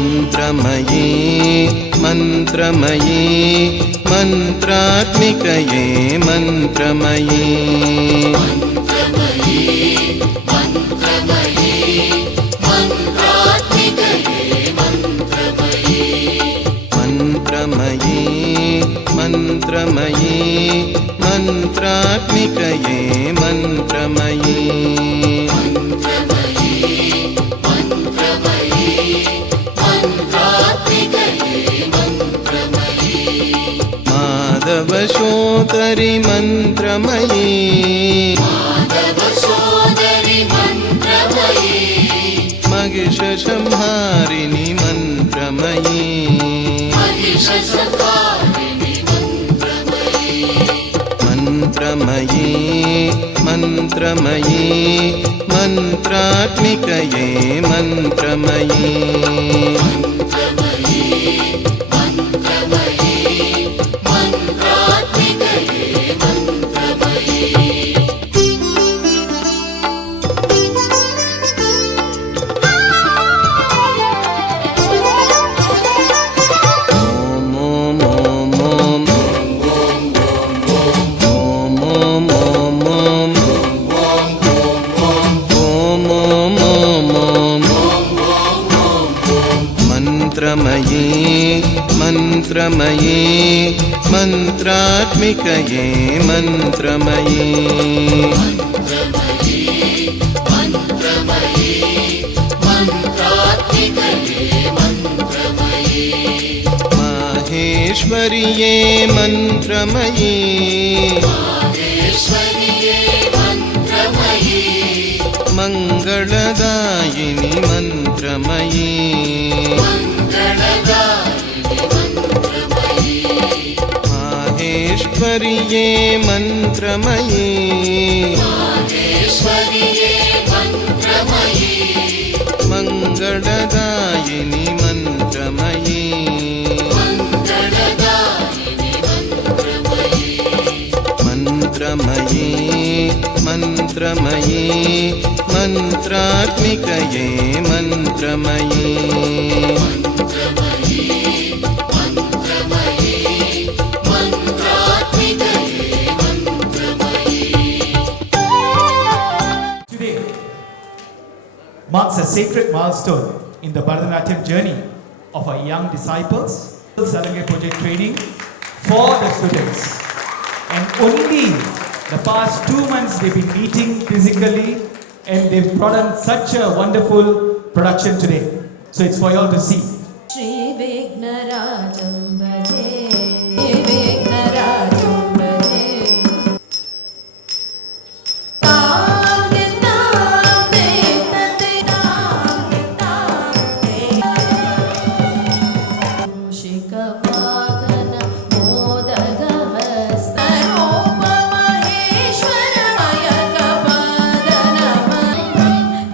मन्त्रमयी मन्त्रमयी मन्त्रात्मिकये मन्त्रमयी मन्त्रमयी मन्त्रमयी मन्त्रात्मिकये मन्त्रमयी माधवशोदरि मन्त्रमयी महिषसंहारिणि मन्त्रमयी मन्त्रमयी मन्त्रमयी मन्त्रात्मिकये मन्त्रमयी मन्त्रमयी मन्त्रमयी मन्त्रात्मिकये मन्त्रमयी माहेश्वर्ये मन्त्रमयी मङ्गलदायिनि मन्त्रमयी माहेश्वर्ये मन्त्रमयी मङ्गलदायिनि मन्त्रमयी मन्त्रमयी मन्त्रमयी मन्त्रात्मिकये मन्त्रमयी marks a sacred milestone in the Bharatanatyam journey of our young disciples. Salange project training for the students, and only the past 2 months they've been meeting physically, and they've brought on such a wonderful production today. So it's for you all to see. Shri Vighnarajam Bhaje, Vighnarajam Bhaje. Shikavagana Modagahasta Rupa Maheshwara Mayakapadana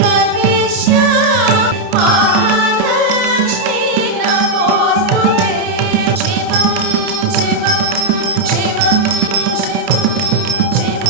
Kanishya Mahalakshmi Namostute Shivam Shivam Shivam Shivam Shivam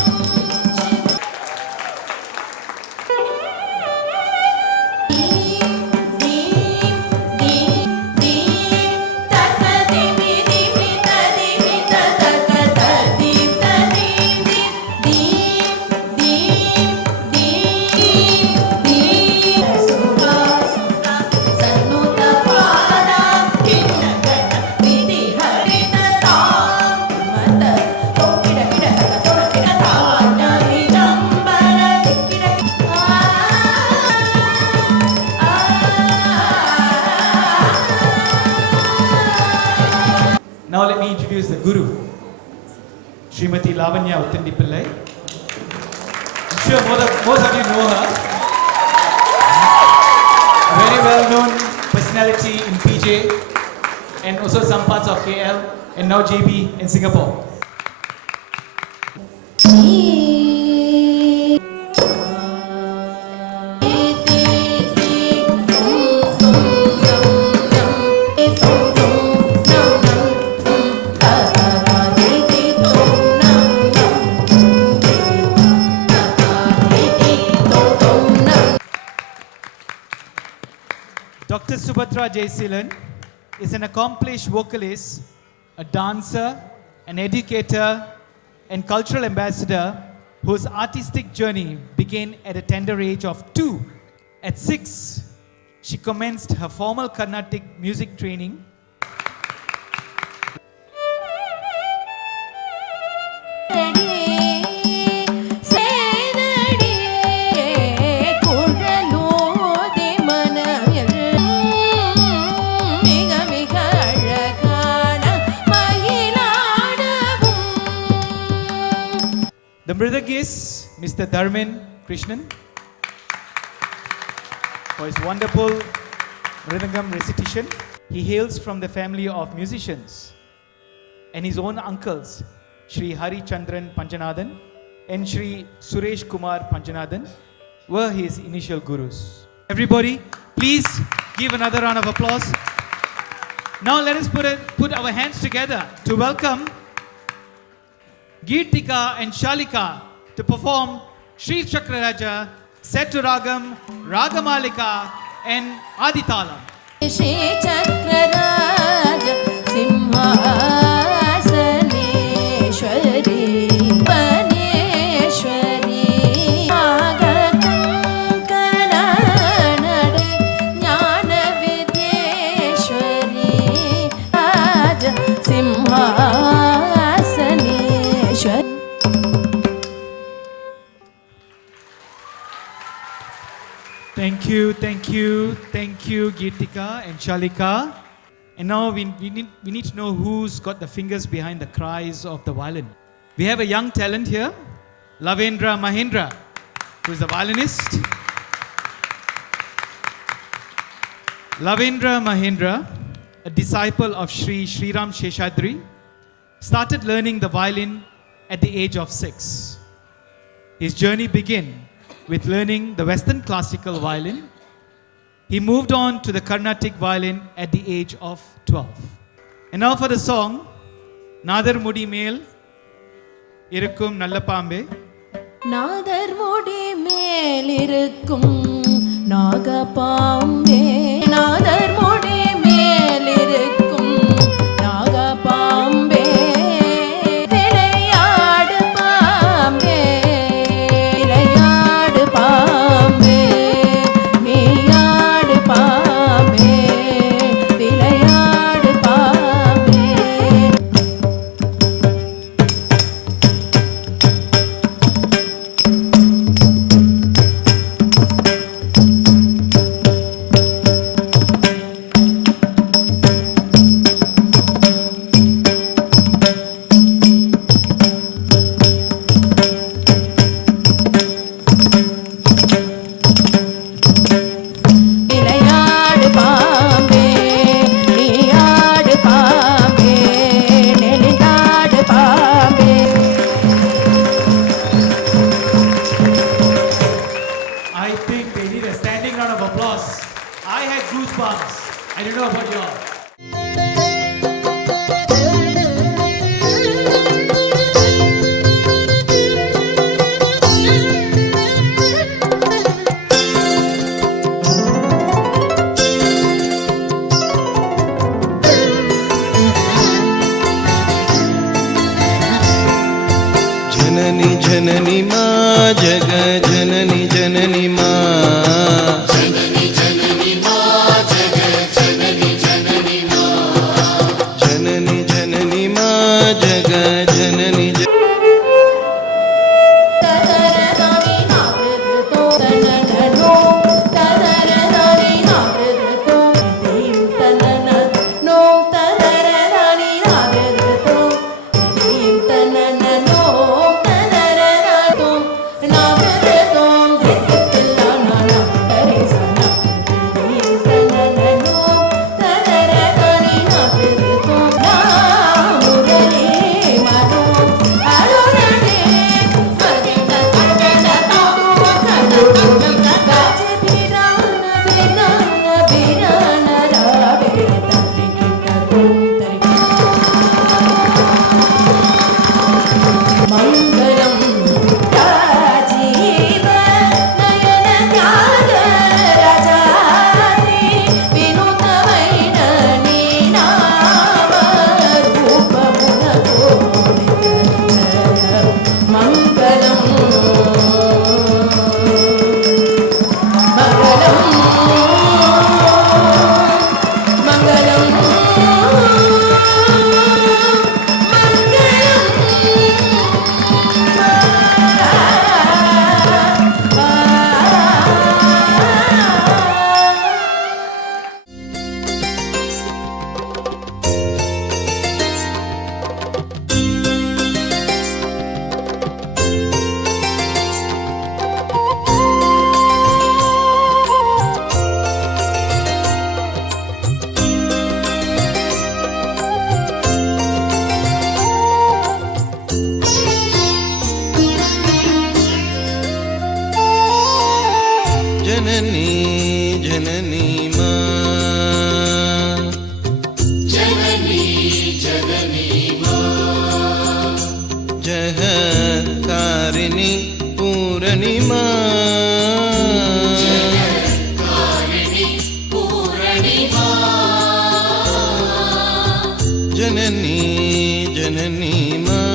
Now let me introduce the Guru, Srimati Lavanya Uttandi Pillai. I'm sure most of you know her. A very well known personality in PJ and also some parts of KL and now JB in Singapore. Dr. Subhatra Jayasilan is an accomplished vocalist, a dancer, an educator, and cultural ambassador whose artistic journey began at a tender age of 2. At 6, she commenced her formal Carnatic music training. The mridangist, Mr. Dharmin Krishnan, for his wonderful mridangam recitation. He hails from the family of musicians, and his own uncles, Shri Hari Chandran Panjanathan and Shri Suresh Kumar Panjanathan, were his initial gurus. Everybody, please give another round of applause. Now let us put our hands together to welcome Geetika and Shalika to perform Sri Chakraraja, Setu Ragam, Ragamalika and Aditalam. Shri Chakraraja Simhasaneshwari Paneshwari Agakankana Jnana Vidyeshwari Raja Simhasaneshwari. Thank you, Geetika and Shalika. And now we need to know who's got the fingers behind the cries of the violin. We have a young talent here, Lavendra Mahendra, who is a violinist. Lavendra Mahendra, a disciple of Sri Sriram Sheshadri, started learning the violin at the age of 6. His journey began with learning the Western classical violin. He moved on to the Carnatic violin at the age of 12. And now for the song, Nadar Mudi Mel, Irukkum Nallapambe. நாதர் முடி மேலிருக்கும் நாகபாம்பே நாதர் முடி மேலிருக்கும் நாகபாம்பே விளையாடு பாம்பே விளையாடு பாம்பே நீயாடு பாம்பே விளையாடு பாம்பே. விளையாடு Bombay நீயாடு Bombay நெளிந்தாடு Bombay. I think they need a standing round of applause. I had goosebumps. I don't know about y'all. जननी जननी माँ जग जननी जननी माँ जननी जननी माँ जग जननी जननी माँ जननी जननी माँ जग जननी ததரதானி நாவிருதோ தனனனோ ததரதானி நாவிருதோ தீம் தனனனோ ததரதானி நாவிருதோ தீம் தனனனோ ததரதானோ நாவிருதோ தித்திலனோ ಜನನಿ ಜನನಿ ಮಾ